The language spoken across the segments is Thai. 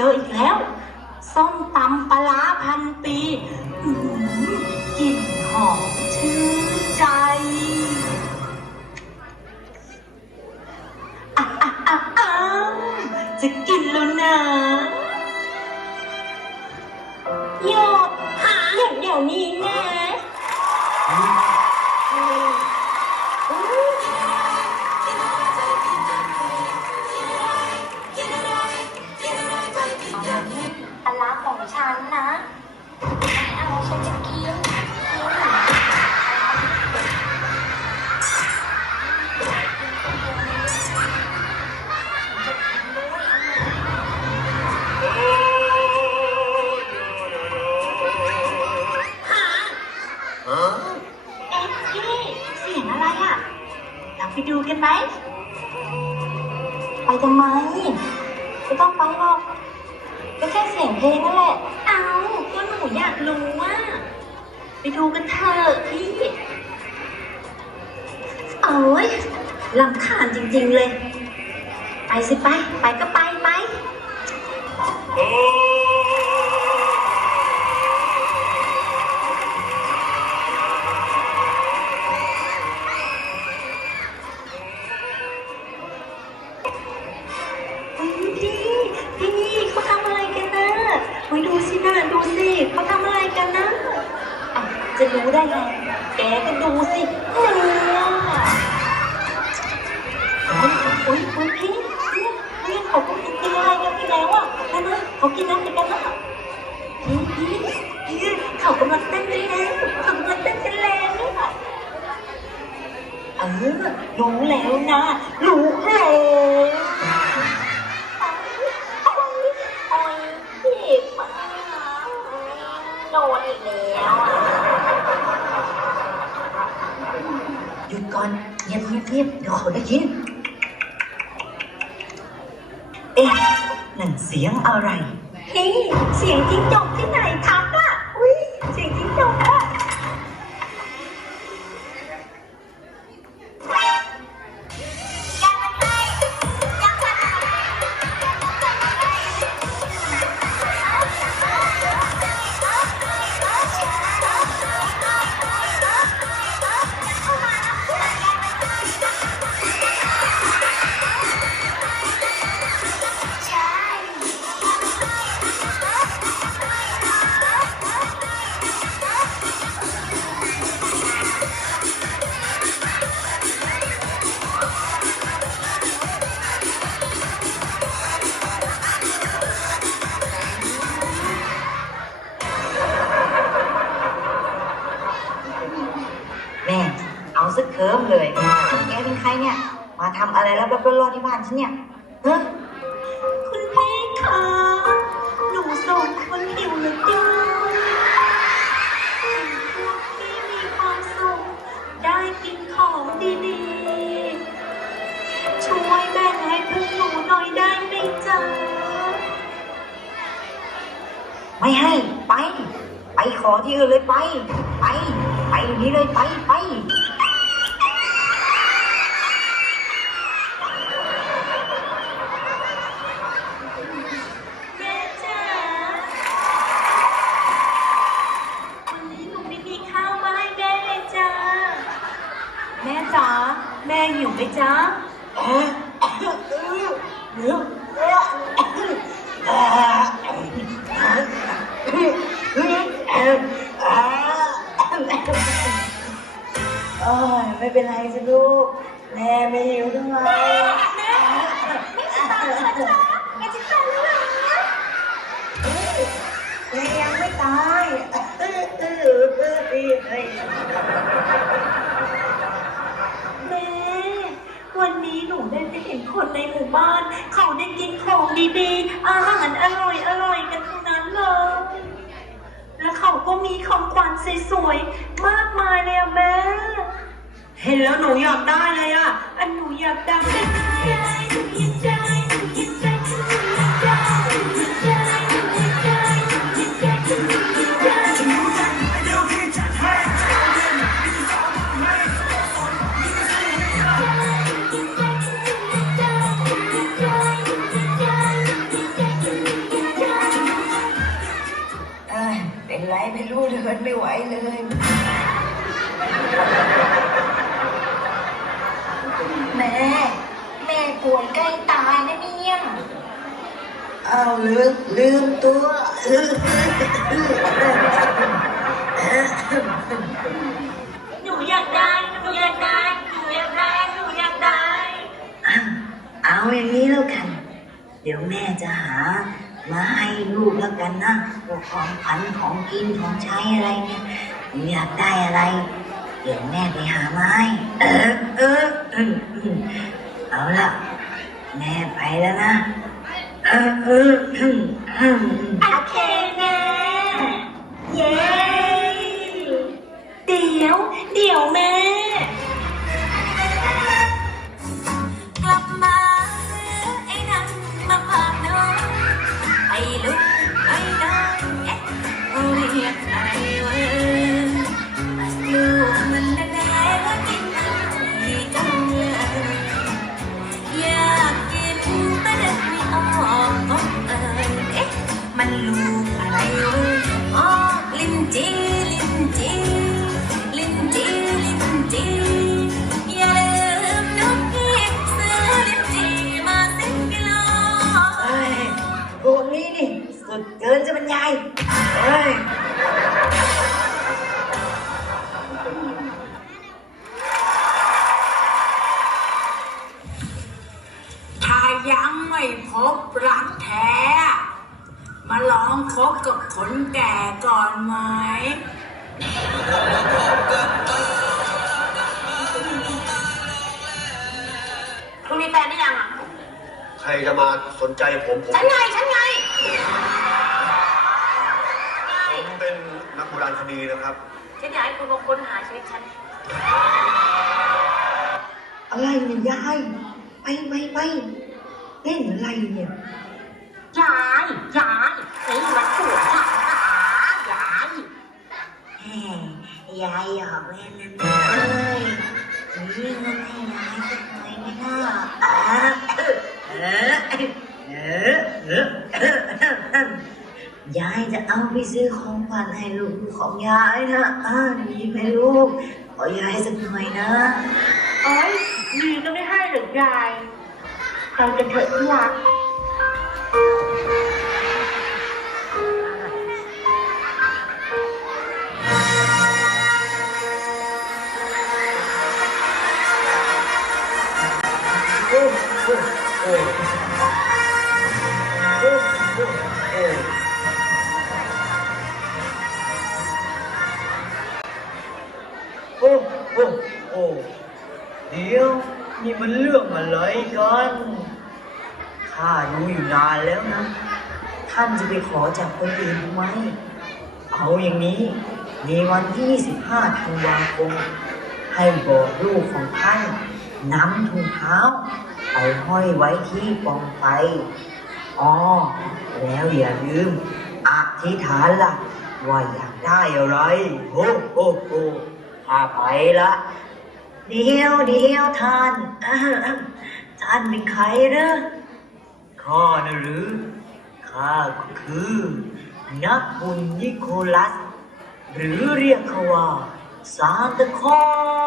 เจออีกแล้ว ส้มตำปลาพันปีกลิ่นหอมชื่นใจอะอะอะอะจะกินแล้วนะหยดหาอย่างเดี๋ยวนี้นะ ไปดูกันไหม ไปทำไมไม่ต้องไปหรอกก็แค่เสียงเพลงนั่นแหละ เอาก็หนูอยากรู้ว่า ไปดูกันเถอะพี่ โอ้ยลำคาญจริง ๆเลย ไปสิไป ไปก็ไปไปเจะรู้ได้ไงแกก็ดูสิเนี่ยเฮ้ยเฮ้ยเฮ้ยพี่เนี่ยเนี่ยเขาก็กินอะไรกันไปแล้วอะนั่นนะเขากินน้ำไปกันแล้วพี่พี่พี่เขากำลังเต้นกันแล้วเขากำลังเต้นกันแล้วเนี่ยเออรู้แล้วนะ รู้แล้ว ก่อนเงียบเงียบเงียบเดี๋ยวเขาได้ยิน เอ๊ะนั่นเสียงอะไร เฮ้เสียงจิ้งจกที่ไหนทักอะ มาทำอะไรแล้วแบบรอดที่บ้านฉันเนี่ย ไม่เป็นไรสิลูก แม่ไม่หิวด้วยแล้วม่ยังไม่ตายตื้อตื้อตื้อตีเลยแม่ วันนี้หนูได้ไปเห็นคนในหมู่บ้าน เขาได้กินของดีๆ อาหารอร่อยอร่อยกันทั้งนั้นเลย แล้วเขาก็มีของขวัญสวยๆ มากมายเลยอะแม่ เห็นแล้วหนูอยากได้เลยอะ อันหนูอยากได้ ลืมลืมตัวหนูอยากได้หนูอยากได้หนูอยากได้หนูอยากได้เอาอย่างนี้แล้วกัน เดี๋ยวแม่จะหา มาให้ลูกแล้วกันนะพวกของขวัญของกินของใช้อะไรเนี่ยหนูอยากได้อะไร เดี๋ยวแม่ไปหามาให้เออเอออืมอืมเอาละแม่ไปแล้วนะ เออเอออืมอืมโอเคแม่เย้เดี๋ยว เดี๋ยวแม่ กลับมาไอ้นั่นมาพาน้องไปลุกไปนอนเอ๊ะเรียกอะไรวะ จะมาสนใจผมผม ฉันไง ฉันไง ผมเป็นนักโบราณคดีนะครับ ฉันอยากให้คุณมาค้นหาชีวิตฉัน อะไรเนี่ยยายไปไปไปเล่นอะไรเนี่ยย พี่ซื้อของขวัญให้ลูกของยายนะอ่านี่ไหมลูกขอยายสักหน่อยนะเอ้ยยีก็ไม่ให้หรือยายไปกันเถอะที่รัก อ้โอเดี๋ยวนี่มันเรื่องอะไรกันข้ารู้อยู่นานแล้วนะ ท่านจะไปขอจากคนอื่นทำไมเอาอย่างนี้ในวันที่ 25ธันวาคมให้บอกลูกของท่านนำถุงเท้าไปห้อยไว้ที่กองไฟอ๋อแล้วอย่าลืมอธิษฐานล่ะว่าอยากได้อะไรโอ้โอ้โอ้ข้าไปละ เดี๋ยวเดี๋ยวท่านท่านเป็นใครเนอะข้านะหรือข้าก็คือ นักบุญนิโคลัส หรือเรียกเขาว่าซานตาคลอส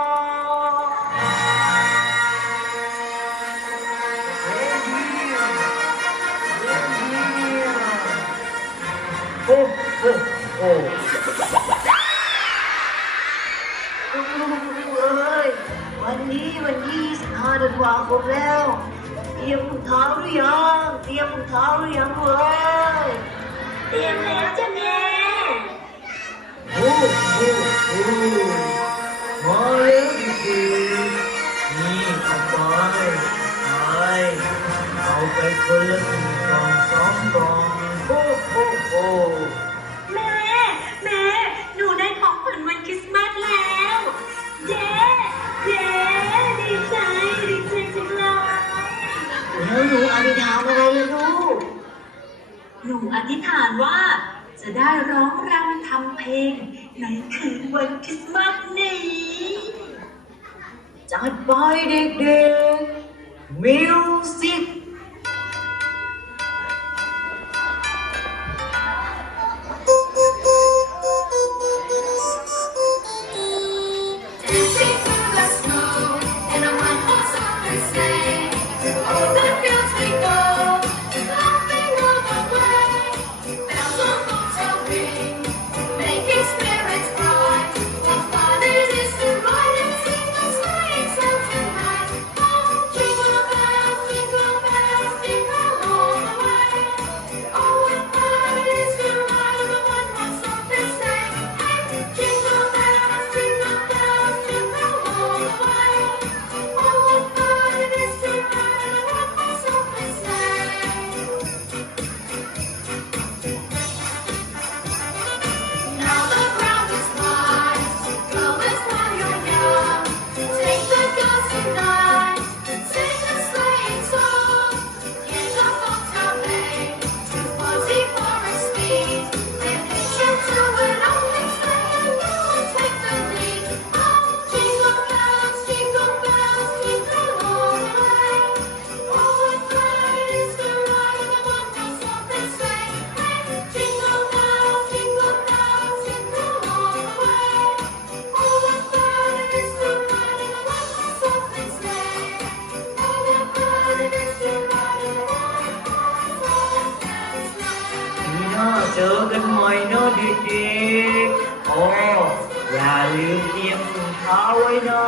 หนูอธิษฐานอะไรล่ะลูก หนูอธิษฐานว่าจะได้ร้องรำทำเพลง ในคืนวันคริสต์มาสนี้จัดไปเด็กๆมิวสิกสิ อีกๆอ๋ออย่าลืมเตรียมถุงเท้าไว้นะ